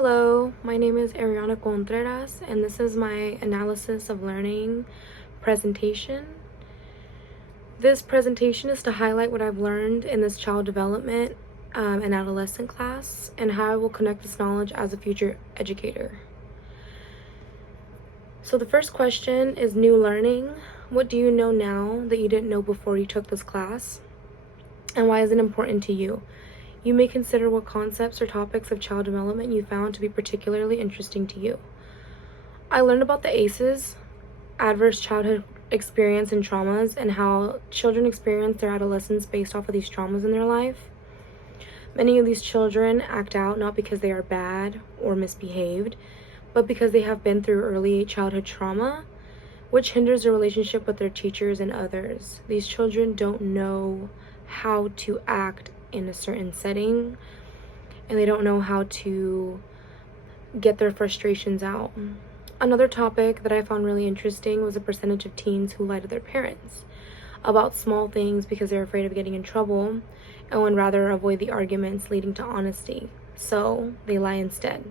Hello, my name is Ariana Contreras, and this is my analysis of learning presentation. This presentation is to highlight what I've learned in this child development and adolescent class, and how I will connect this knowledge as a future educator. So the first question is new learning. What do you know now that you didn't know before you took this class? And why is it important to you? You may consider what concepts or topics of child development you found to be particularly interesting to you. I learned about the ACEs, adverse childhood experience and traumas, and how children experience their adolescence based off of these traumas in their life. Many of these children act out not because they are bad or misbehaved, but because they have been through early childhood trauma, which hinders their relationship with their teachers and others. These children don't know how to act in a certain setting, and they don't know how to get their frustrations out. Another topic that I found really interesting was the percentage of teens who lie to their parents about small things because they're afraid of getting in trouble and would rather avoid the arguments leading to honesty, so they lie instead.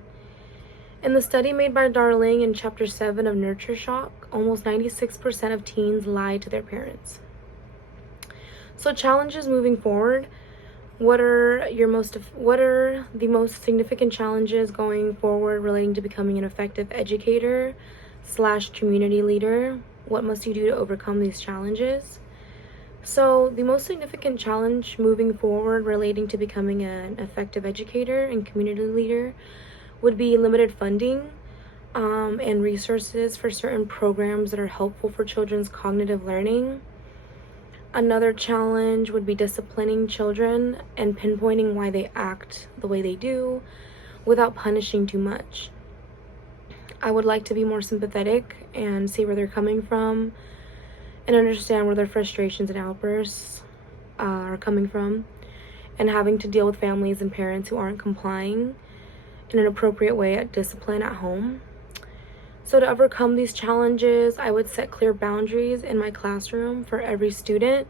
In the study made by Darling in Chapter 7 of Nurture Shock, almost 96% of teens lie to their parents. So challenges moving forward. What are the most significant challenges going forward relating to becoming an effective educator / community leader? What must you do to overcome these challenges? So the most significant challenge moving forward relating to becoming an effective educator and community leader would be limited funding and resources for certain programs that are helpful for children's cognitive learning. Another challenge would be disciplining children and pinpointing why they act the way they do without punishing too much. I would like to be more sympathetic and see where they're coming from and understand where their frustrations and outbursts are coming from, and having to deal with families and parents who aren't complying in an appropriate way at discipline at home. So to overcome these challenges, I would set clear boundaries in my classroom for every student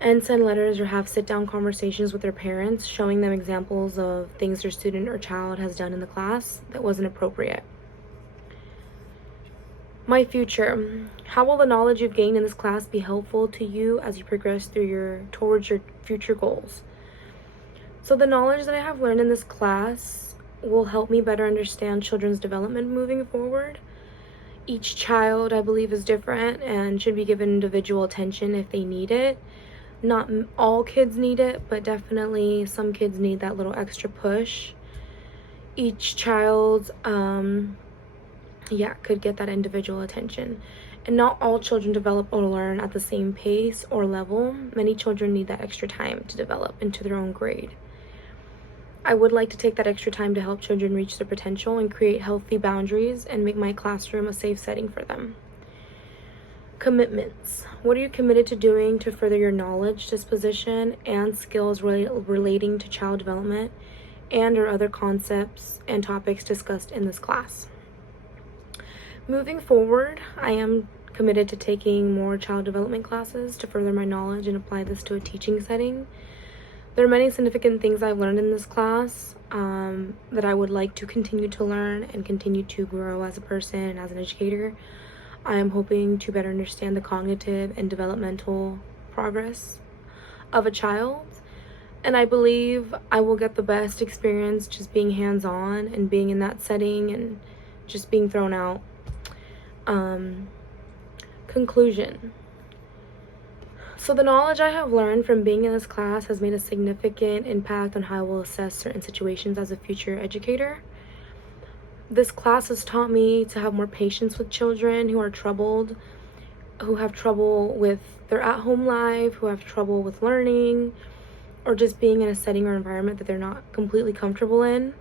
and send letters or have sit-down conversations with their parents, showing them examples of things their student or child has done in the class that wasn't appropriate. My future. How will the knowledge you've gained in this class be helpful to you as you progress towards your future goals? So the knowledge that I have learned in this class will help me better understand children's development moving forward. Each child, I believe, is different and should be given individual attention if they need it. Not all kids need it, but definitely some kids need that little extra push. Each child, could get that individual attention. And not all children develop or learn at the same pace or level. Many children need that extra time to develop into their own grade. I would like to take that extra time to help children reach their potential and create healthy boundaries and make my classroom a safe setting for them. Commitments. What are you committed to doing to further your knowledge, disposition, and skills relating to child development and or other concepts and topics discussed in this class? Moving forward, I am committed to taking more child development classes to further my knowledge and apply this to a teaching setting. There are many significant things I've learned in this class that I would like to continue to learn and continue to grow as a person and as an educator. I am hoping to better understand the cognitive and developmental progress of a child, and I believe I will get the best experience just being hands-on and being in that setting and just being thrown out. Conclusion. So the knowledge I have learned from being in this class has made a significant impact on how I will assess certain situations as a future educator. This class has taught me to have more patience with children who are troubled, who have trouble with their at-home life, who have trouble with learning, or just being in a setting or environment that they're not completely comfortable in.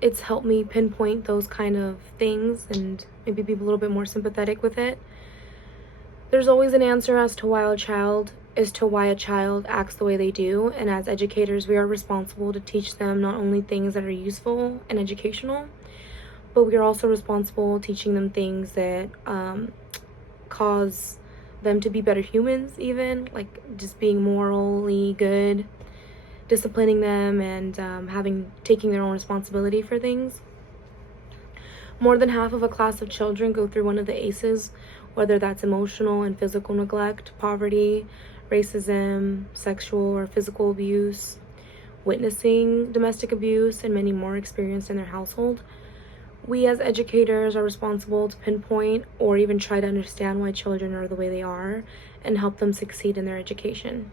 It's helped me pinpoint those kind of things and maybe be a little bit more sympathetic with it. There's always an answer as to why a child acts the way they do, and as educators, we are responsible to teach them not only things that are useful and educational, but we are also responsible teaching them things that cause them to be better humans, even like just being morally good, disciplining them and taking their own responsibility for things. More than half of a class of children go through one of the ACEs, whether that's emotional and physical neglect, poverty, racism, sexual or physical abuse, witnessing domestic abuse, and many more experienced in their household. We as educators are responsible to pinpoint or even try to understand why children are the way they are and help them succeed in their education.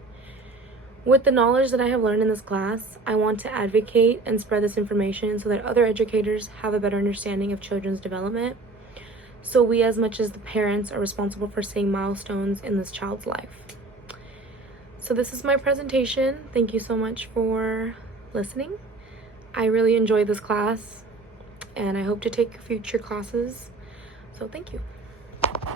With the knowledge that I have learned in this class, I want to advocate and spread this information so that other educators have a better understanding of children's development. So we, as much as the parents, are responsible for seeing milestones in this child's life. So this is my presentation. Thank you so much for listening. I really enjoyed this class, and I hope to take future classes. So thank you.